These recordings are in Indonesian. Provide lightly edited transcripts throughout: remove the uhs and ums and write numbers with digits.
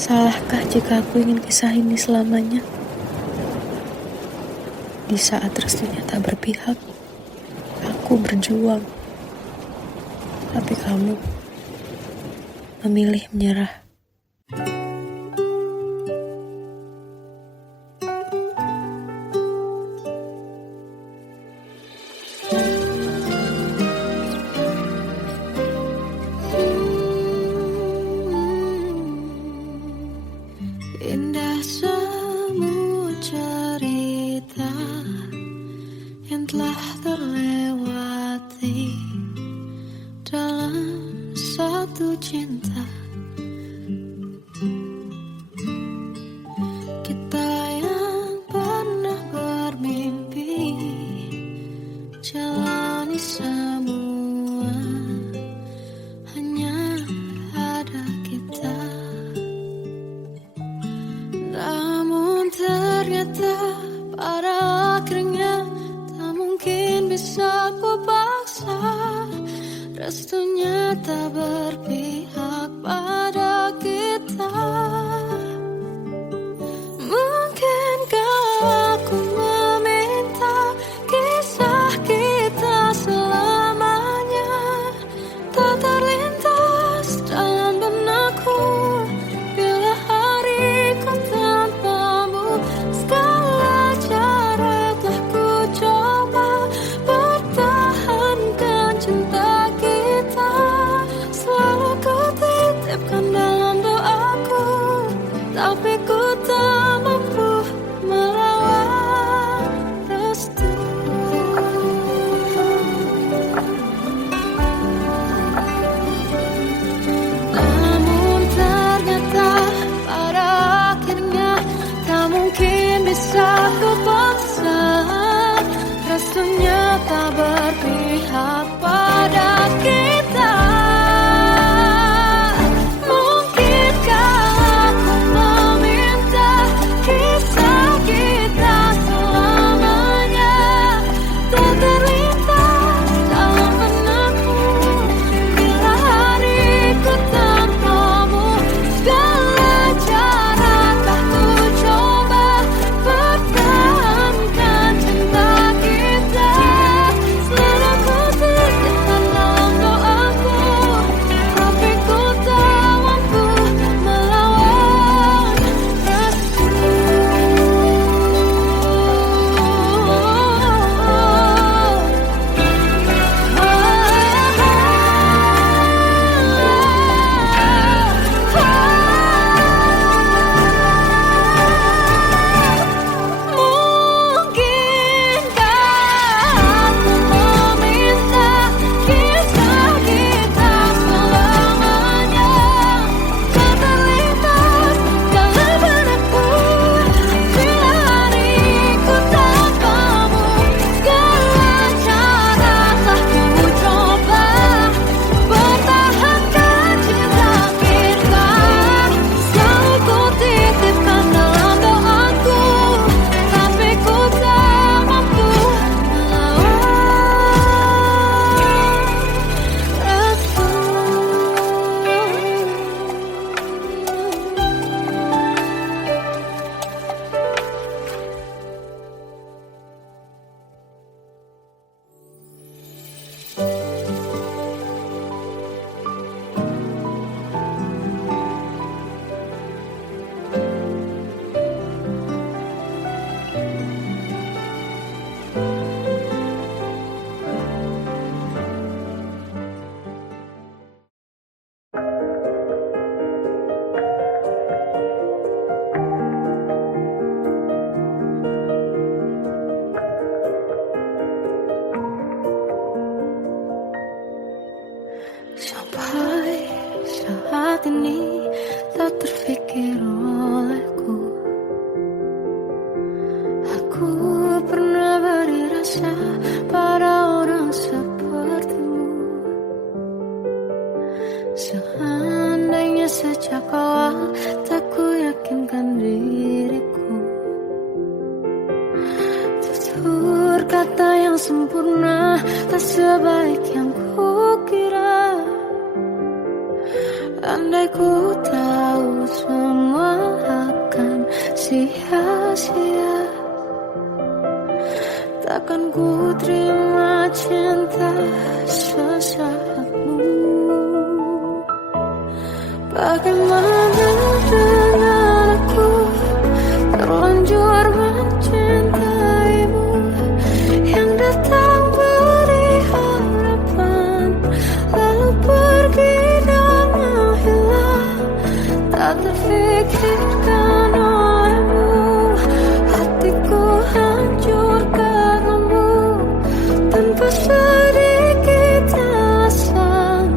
Salahkah jika aku ingin kisah ini selamanya? Di saat restunya tak berpihak, aku berjuang. Tapi kamu memilih menyerah. Indah semua cerita yang telah terlewati dalam satu cinta. Kita yang pernah bermimpi jalani semua, hanya ada kita. Namun ternyata pada akhirnya tak mungkin bisa ku paksa. Restunya tak berpihak pada kita. Mungkinkah aku meminta kisah kita selamanya tak terlintas dalam benakku bila hariku tanpamu. Segala cara telah ku coba pertahankan cinta kita. Selalu ku titipkan dalam doaku, tapi ku tak mampu melawan restu. Namun ternyata pada akhirnya tak mungkin bisa ku paksa. Restunya tak berpihak pada kita. Mungkinkah aku meminta kisah kita selamanya tak terlintas dalam benakku bila hariku tanpamu. Segala cara telah ku coba pertahankan cinta kita. Selalu ku titipkan dalam doaku, tapi ku tak mampu melawan restu. Mungkinkah aku meminta kisah kita selamanya tak terlintas dalam benakku bila hariku tanpamu. Segala cara telah ku coba pertahankan cinta kita. Selalu ku titipkan dalam doaku, tapi ku tak mampu melawan restu. Sampai saat ini tak terfikir olehku, aku pernah beri rasa pada orang sepertimu. Seandainya sejak awal tak ku yakinkan diriku, tutur kata yang sempurna tak sebaik yang ku kira. Andai ku tahu semua akan sia-sia, takkan ku terima cinta sesaatmu. Bagaimana dengan aku terlanjur mencintaimu, yang datang beri harapan lalu pergi dan menghilang. Tak terfikirkan olehmu, hatiku hancur karenamu. Tanpa sedikit alasan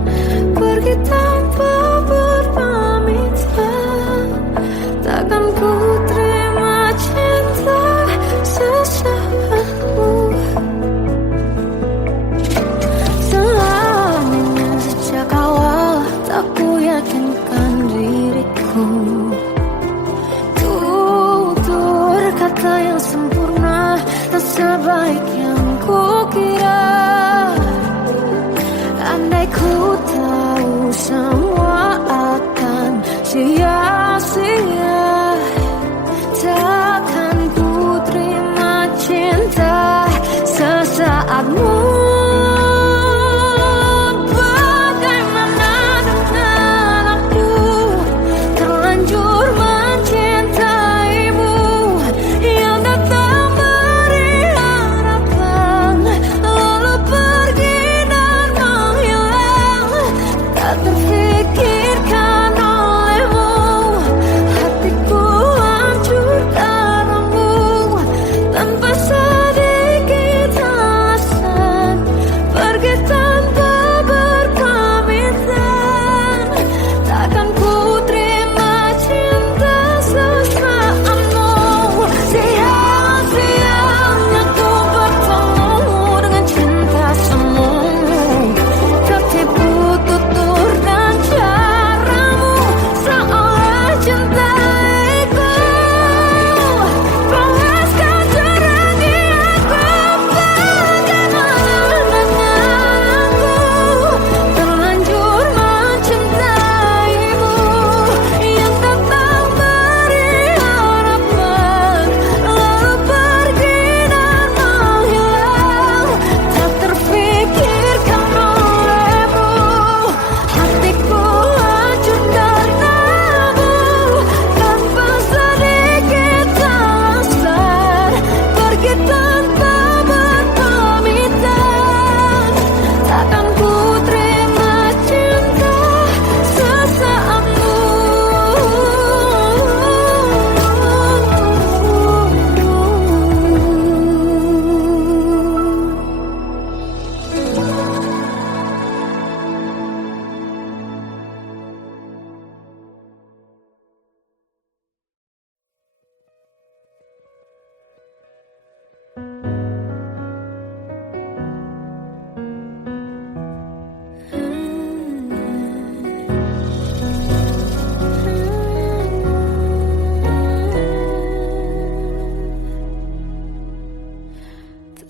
pergi tanpa berpamitan. Takkan ku terima cinta sesaatmu. Selamanya sejak awal tak ku yakinkan diriku. Tutur kata yang sempurna tak sebaik yang ku kira. Andai ku tahu semua akan sia-sia, takkan ku terima cinta sesaatmu. Bagaimana dengan aku terlanjur mencintaimu, yang datang beri harapan lalu pergi dan menghilang. Tak terfikirkan olehmu, hatiku hancur karenamu. Tanpa sedikit alasan pergi tanpa berpamitan. Takkan ku terima cinta sesaatmu. Sia-sianya ku bertemu dengan cinta semu. Tertipu tutur dan caramu, seolah cintaiku panaskan jerami aku. Bagaimana dengan aku terlanjur mencintaimu, yang datang beri harapan lalu pergi dan menghilang. Tak terfikirkan olehmu, hatiku hancur karenamu. Tanpa sedikit alasan pergi tanpa berpamitan. Takkan ku terima cinta sesaatmu.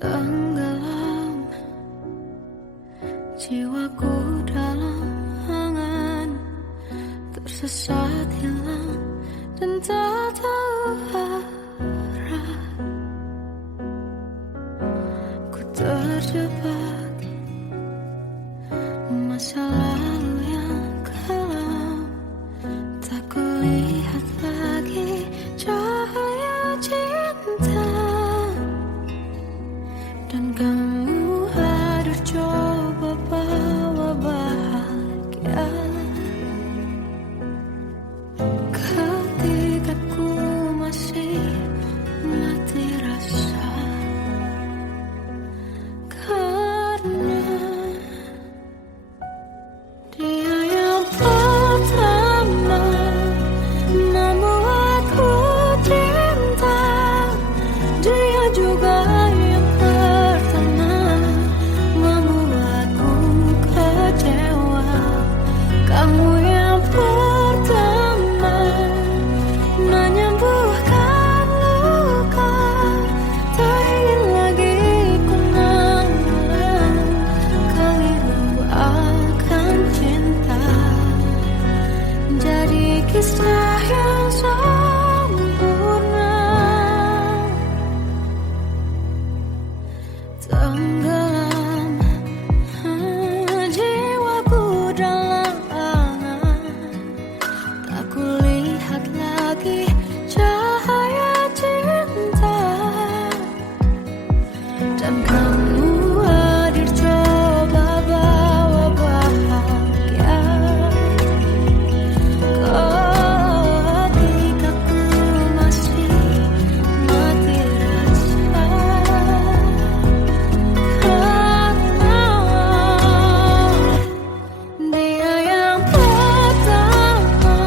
Tenggelam jiwaku dalam angan, tersesat hilang dan tak tahu arah. Ku terjebak masa lalu yang kelam. Tak kulihat lagi cahaya cinta, dan kamu hadir coba bawa bahagia. Ketika ku masih mati rasa, karena dia yang pertama membuatku cinta. Dia juga yang pertama tenggelam, jiwaku dalam angan, tak kulihat lagi cahaya cinta. Dan kamu hadir coba bawa bahagia ketika ku masih mati rasa. Karena dia yang pertama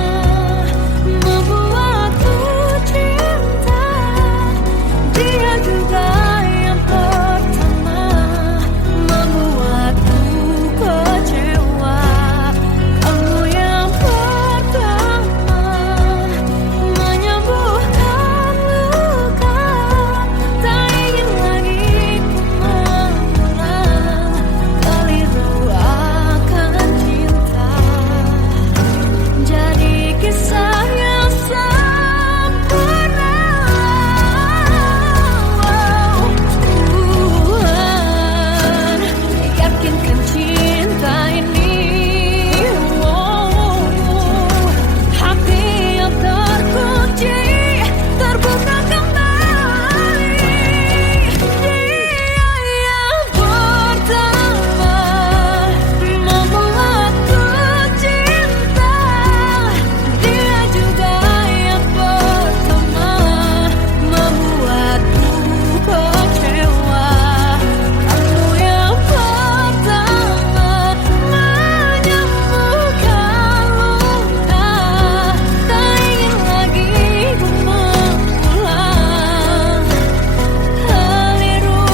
membuatku cinta, dia juga yang pertama membuatku kecewa. Kamu yang pertama menyembuhkan luka, tak ingin lagi ku mengulang keliru akan cinta. Jadi kisah yang sempurna. Tuhan yakinkan cinta ini, hati yang terkunci terbuka kembali. Dia yang pertama membuatku cinta, dia juga yang pertama membuatku kecewa. Kamu yang pertama menyembuhkan luka, tak ingin lagi ku mengulang keliru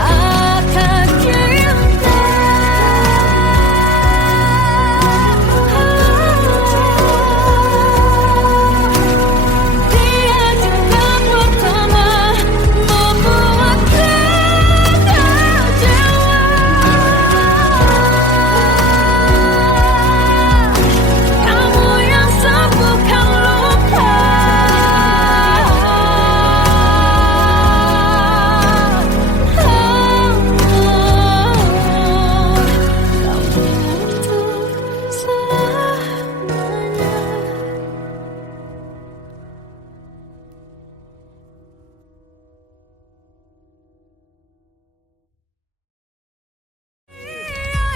akan cinta. Dia juga pertama membuatku kecewa. Kamu yang sembuhkan luka, kamu untuk selamanya.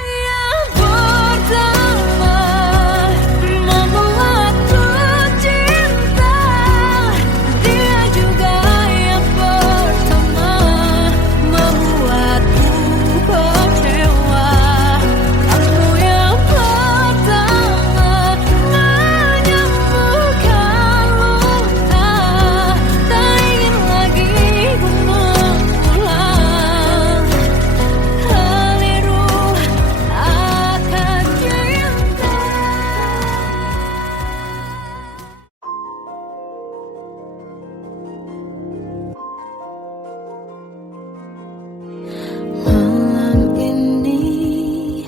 Yang pertama membuatku cinta, dia juga yang pertama membuatku kecewa. Kamu yang pertama menyembuhkan luka, tak ingin lagi ku mengulang keliru akan cinta. Malam ini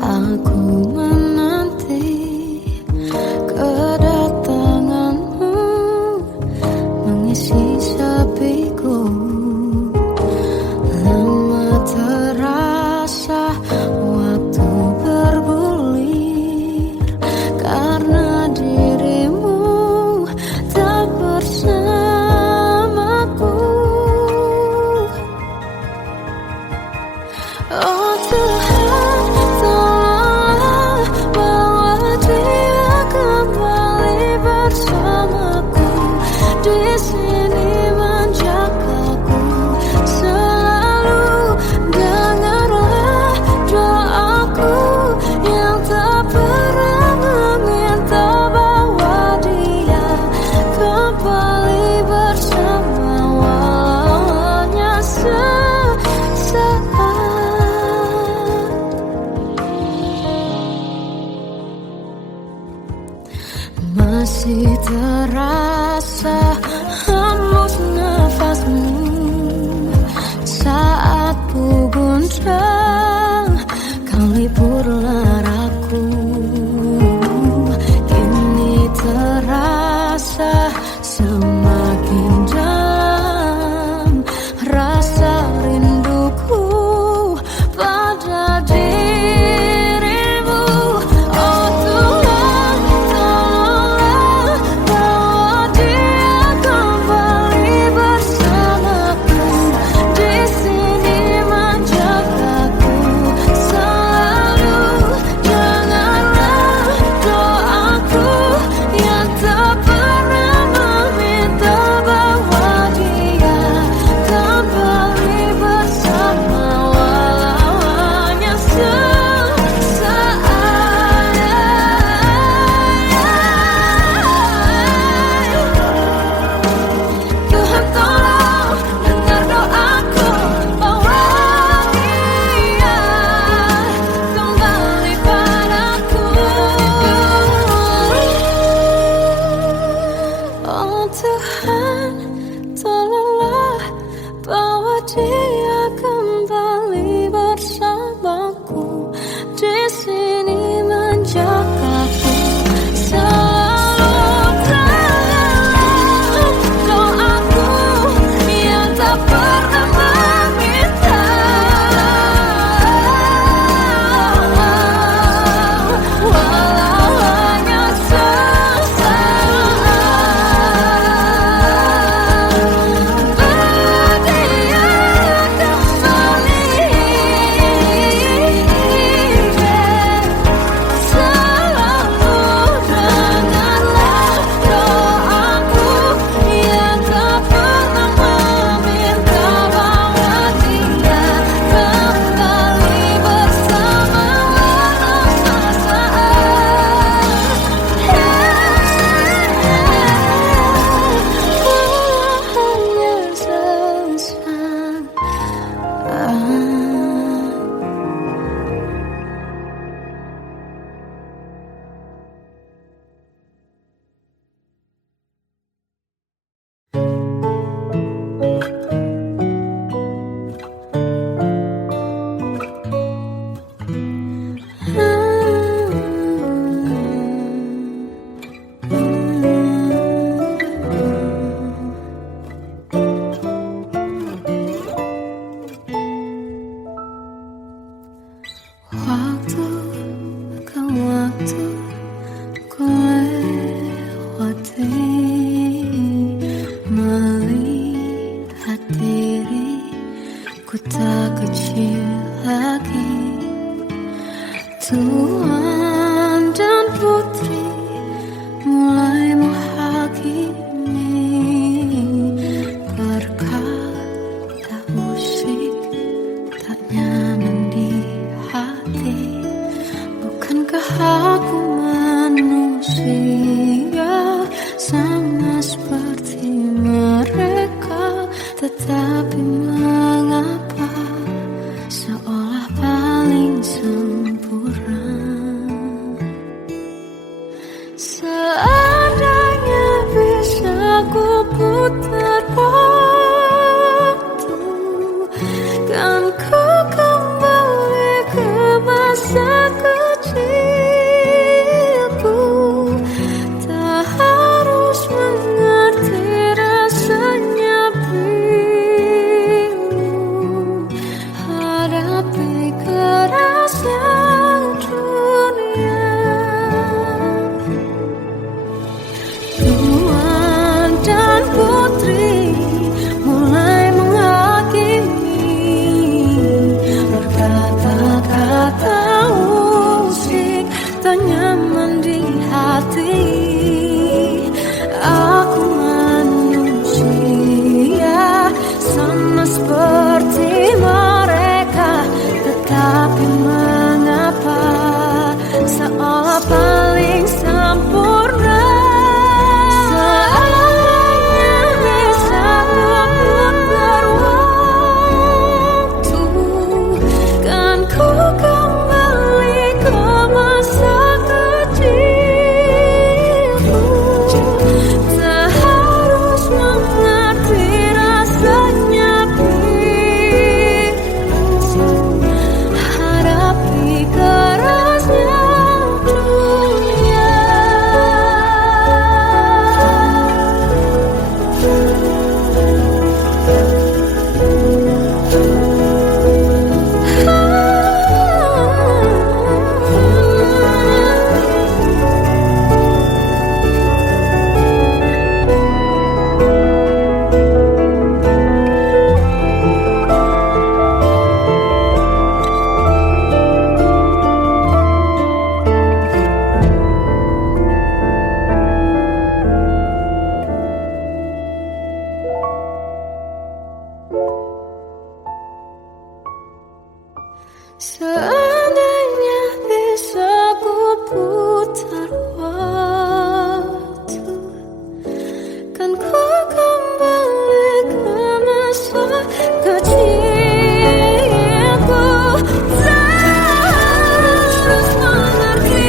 aku menanti kedatanganmu mengisi sepiku. Lama terasa waktu bergulir karena dirimu tak bersamaku. Oh Tuhan, tolonglah bawa dia kembali bersamaku, di sini menjagaku selalu. Dengarlah doaku yang tak pernah meminta, bawa dia kembali bersama walaunya sesaat. Masih terasa hembus nafasmu saat ku guncang kau liburlah aku. Kini terasa semakin dalam rasa rinduku. ku lewati, melihat diriku tak kecil lagi. Tuan dan putri mulai menghakimi, berkata musik tak nyaman di hati. Bukankah aku manusia sama seperti mereka? Tetapi mengapa seolah paling sempurna? Seandainya bisa ku putar waktu, kan ku kembali ke masa kecilku. Tak harus mengerti rasanya bingung, hadapi kerasnya dunia. Tuan dan putri mulai menghakimi, berkata-kata musik tak nyaman di hati. Aku manusia sama seperti mereka, tetapi mengapa seolah paling sempurna? Seandainya bisa ku putar waktu, kan ku kembali ke masa kecilku. Tak harus mengerti rasanya bingung, hadapi kerasnya dunia. Seandainya bisa ku putar waktu, kan ku kembali ke masa kecilku. Tak harus mengerti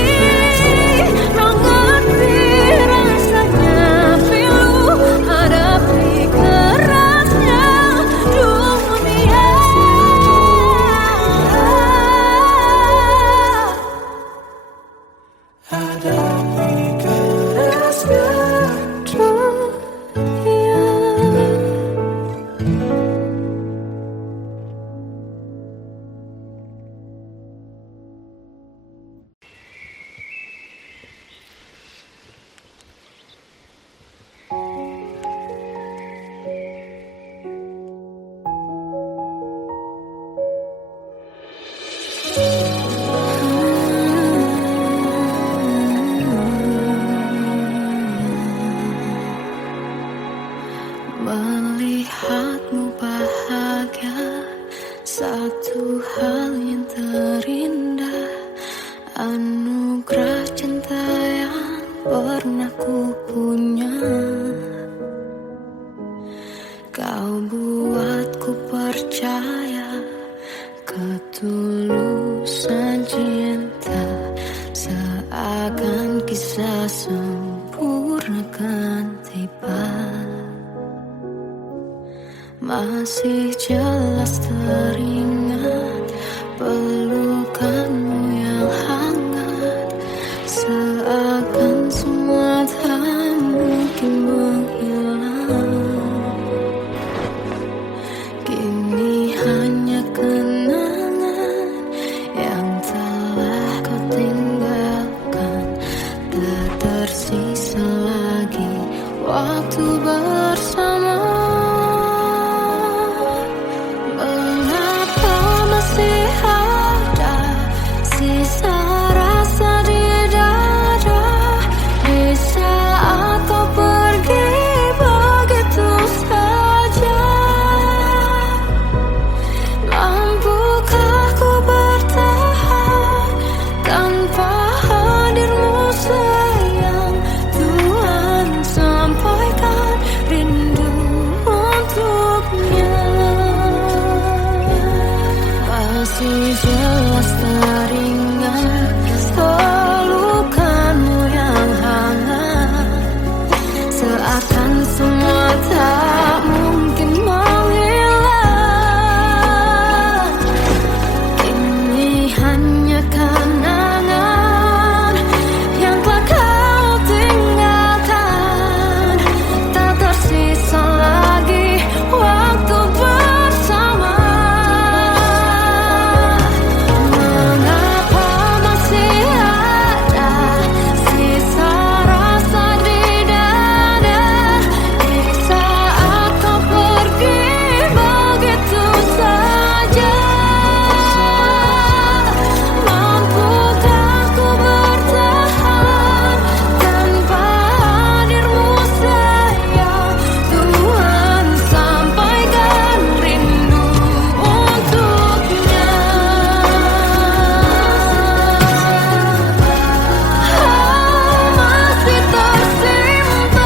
rasanya pilu, hadapi kerasnya dunia. Hadapi kerasnya dunia. Melihatmu bahagia, satu hal yang terindah, anugerah cinta yang pernah ku punya. Kau buatku percaya ketulusan cinta, seakan kisah sempurna kan tiba. Masih jelas teringat pelukanmu yang hangat, seakan semua tak mungkin menghilang. Kini hanya kenangan masih jelas teringat pelukanmu yang hangat, seakan semua tak mungkin menghilang. Ini hanya kenangan yang telah kau tinggalkan, tak tersisa lagi waktu bersama. Mengapa masih ada sisa rasa di dada di saat kau pergi begitu saja? Mampukah ku bertahan tanpa hadirmu sayang? Tuhan, sampaikan rindu untuknya. Masih tersimpan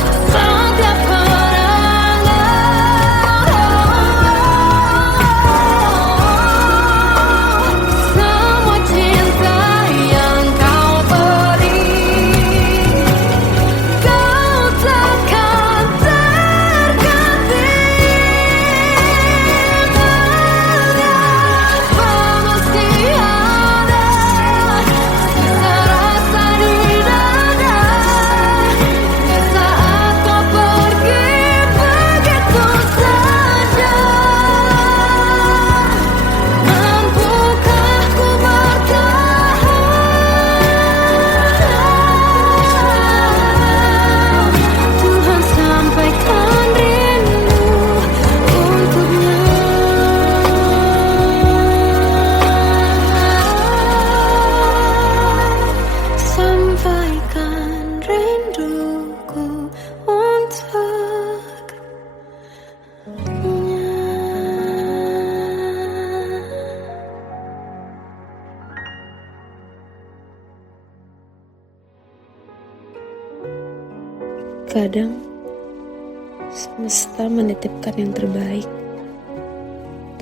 setiap kenangan, semua cinta yang kau beri. Kau takkan terganti. Mengapa masih ada sisa rasa di dada di saat kau pergi begitu saja? Mampukah ku bertahan? Tuhan, sampaikan rindu untuknya. Sampaikan rinduku untuknya. Kadang semesta menitipkan yang terbaik,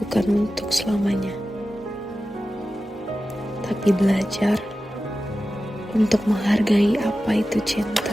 bukan untuk selamanya, tapi belajar untuk menghargai apa itu cinta.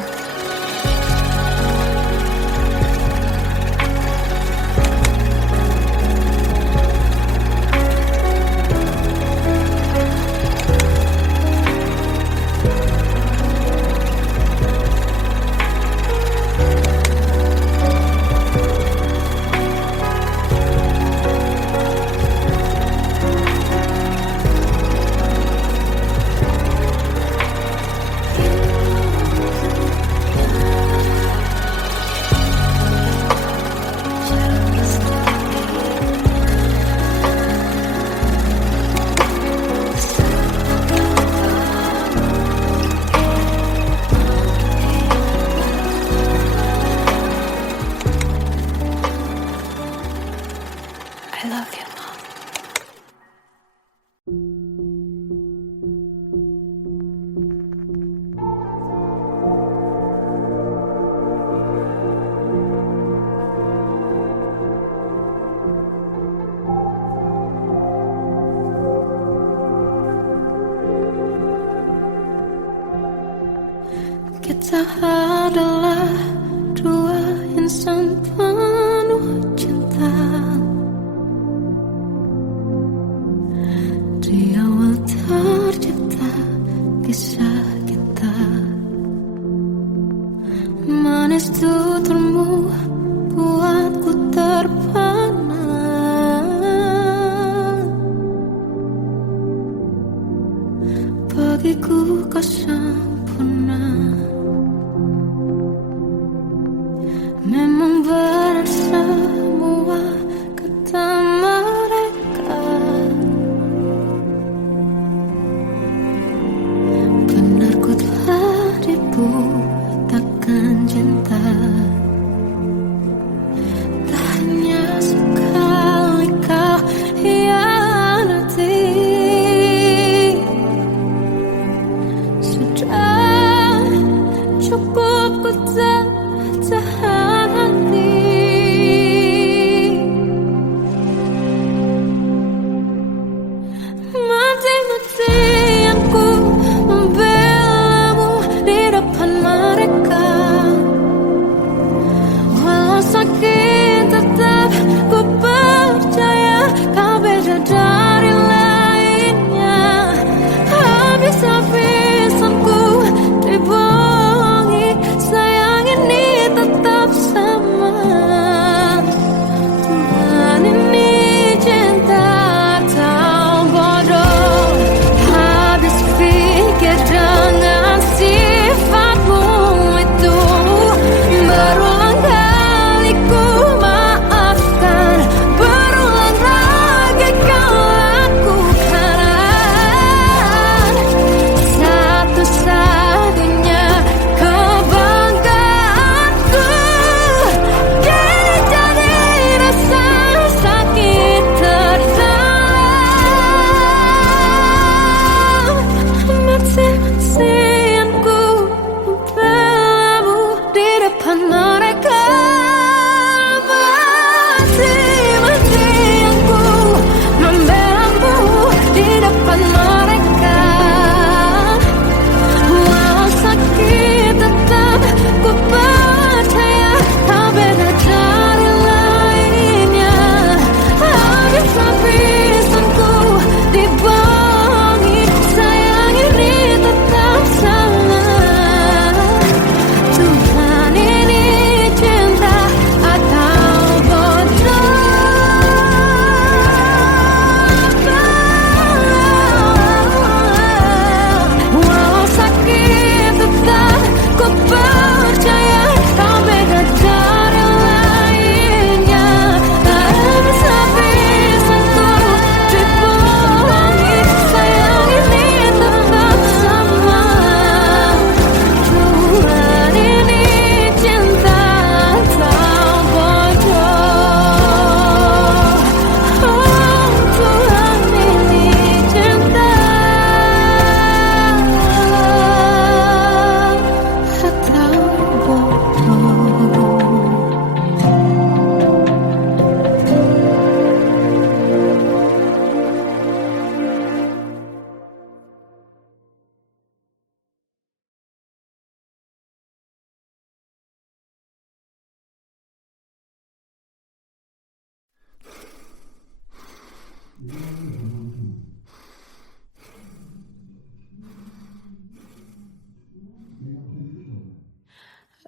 I love you, Mom. Kita adalah dua insan penuh cinta. Di awal tercipta kisah kita, manis tuturmu buatku terpana. Bagiku kau sempurna. Memang berat semua kata mereka, benar ku telah dibutakan cinta. Tak hanya sekali kau hianati, sudah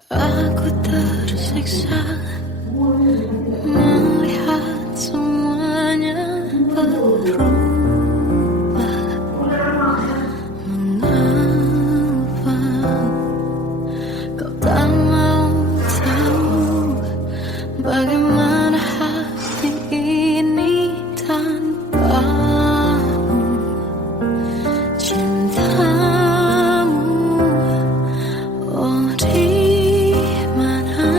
Aku tersiksa melihat semuanya berubah. Mengapa kau tak mau tahu bagaimana hati ini tanpamu? Cintamu, oh di mana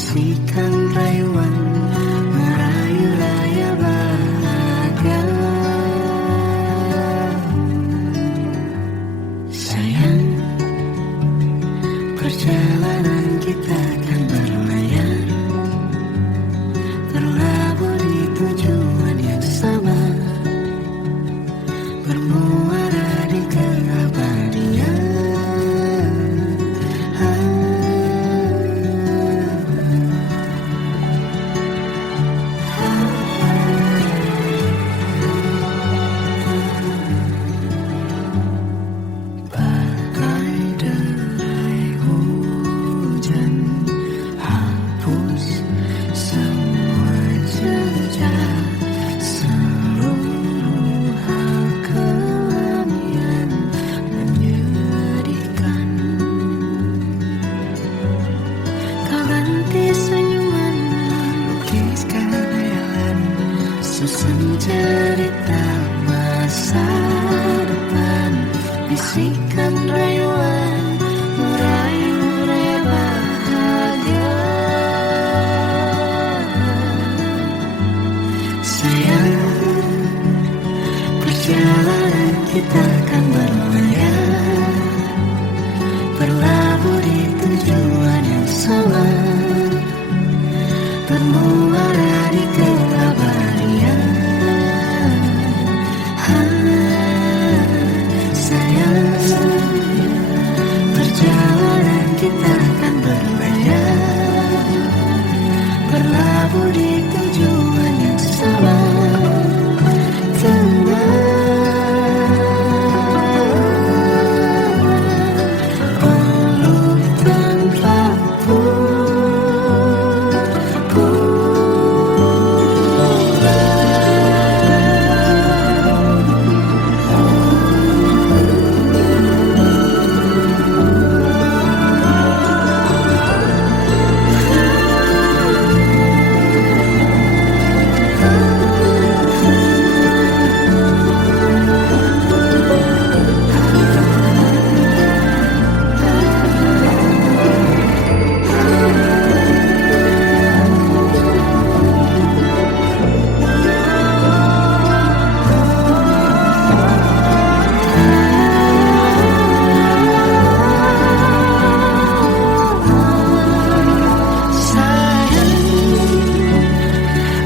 bisikan rayuan merayu raya bahagia. Sayang, perjalanan kita kan berlayar, berlabuh di tujuan yang sama, bermuara di keabadian. Bagai derai hujan, hapus semua jejak, seluruh hal kelam yang menyedihkan. Kau ganti senyuman, lukiskan hayalan, susun cerita masa depan, bisikan rayuan merayu raya bahagia. Sayang, perjalanan kita kan berlayar, berlabuh di tujuan yang sama, bermuara di keabadian. Sayang, perjalanan kita kan berlayar, berlabuh di tujuan yang sama. Peluk tempatku,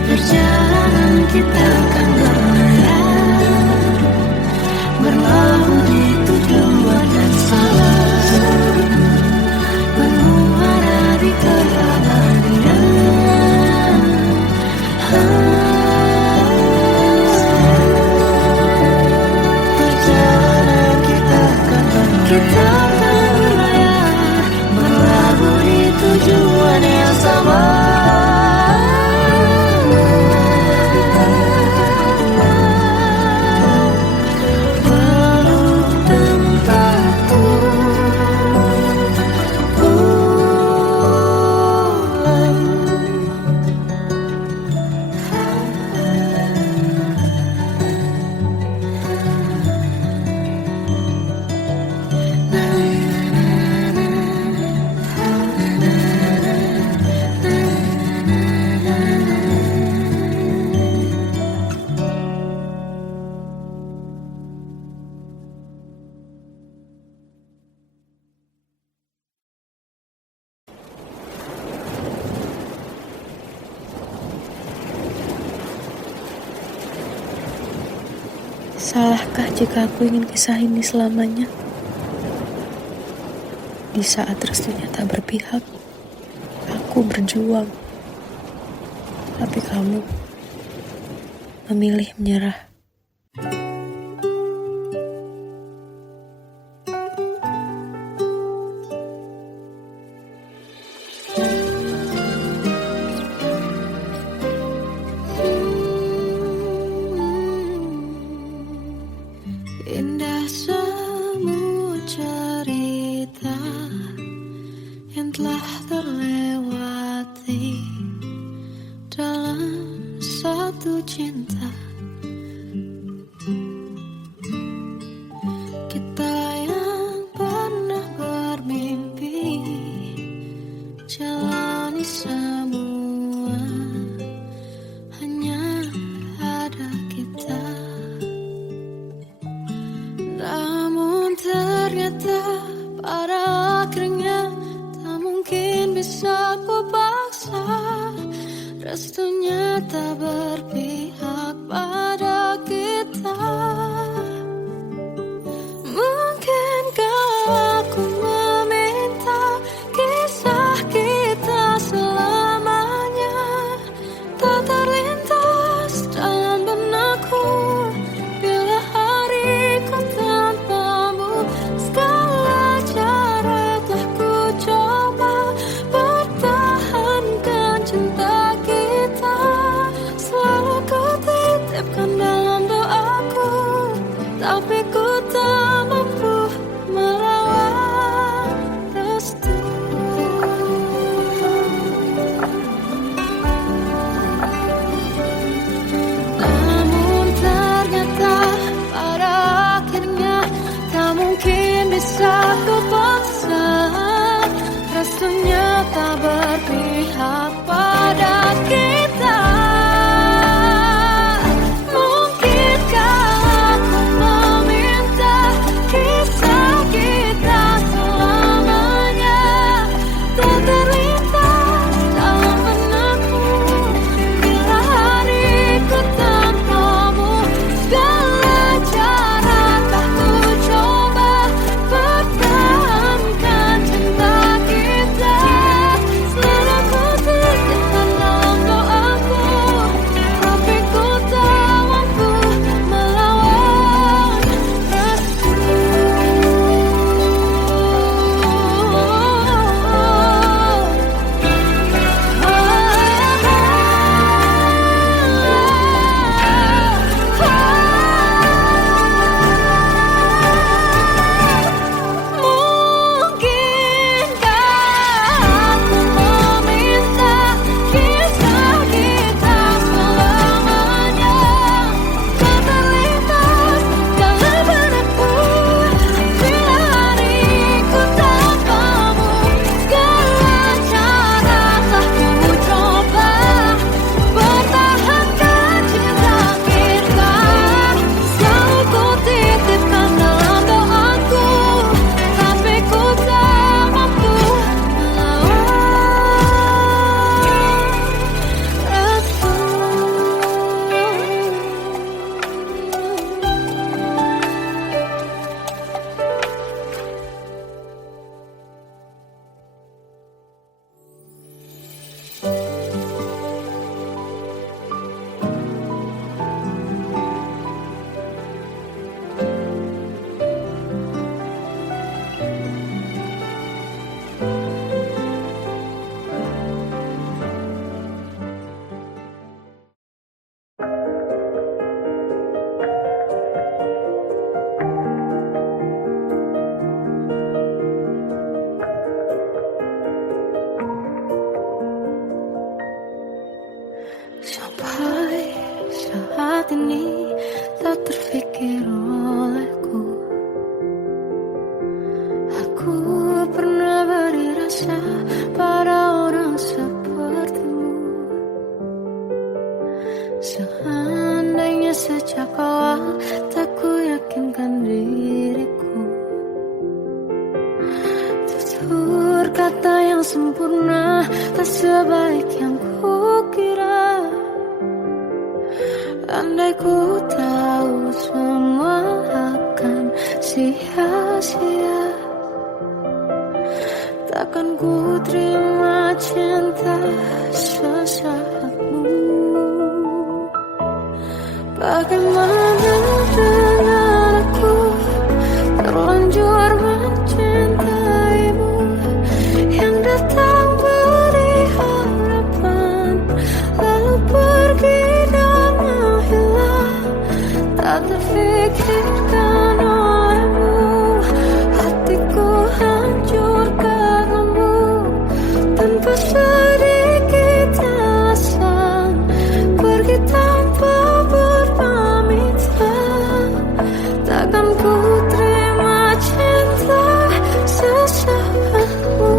perjalanan kita kan berlayar, berlabuh di tujuan yang sama, bermuara di keabadian. Perjalanan kita kan berlayar, berlabuh di tujuan yang sama. Salahkah jika aku ingin kisah ini selamanya? Di saat restunya tak berpihak, aku berjuang. Tapi kamu memilih menyerah. Indah semua cerita yang telah terlewati dalam satu cinta. Kita yang pernah bermimpi jalani semua hanya ada kita. Namun ternyata pada akhirnya tak mungkin bisa ku paksa. Restunya tak berpihak pada kita. Mungkinkah aku meminta kisah kita selamanya tak terlintas dalam benakku bila hariku tanpamu. Segala cara telah ku coba pertahankan cinta kita. Selalu ku titipkan dalam doaku, tapi ku tak mampu melawan restu. Namun ternyata pada akhirnya tak mungkin bisa ku paksa. Restunya tak berpihak pada kita. Mungkinkah aku meminta kisah kita selamanya tak terlintas dalam benakku bila hariku tanpamu. Segala cara tak ku coba pertahankan cinta kita. Selalu ku titipkan dalam doaku, tapi ku tak mampu melawan restu. Mungkinkah aku meminta kisah kita selamanya tak terlintas dalam benakku bila hariku tanpamu. Segala cara telah ku coba pertahankan cinta kita. Selalu ku titipkan dalam doaku, tapi ku tak mampu sampai saat ini tak terfikir olehku. Aku pernah beri rasa pada orang sepertimu. Seandainya sejak awal tak ku yakinkan diriku. Tutur kata yang sempurna tak sebaik yang kukira. Andai ku tahu semua akan sia-sia, takkan ku terima cinta sesaatmu. Bagaimana dengan aku terlanjur mencintaimu, yang datang beri harapan lalu pergi dan menghilang. Tak terfikirkan olehmu, hatiku hancur karenamu. Tanpa sedikit alasan pergi tanpa berpamitan. Takkan ku terima cinta sesaatmu.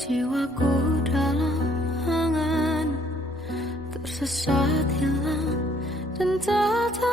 Jiwaku dalam angan, tersesat hilang dan tak tahu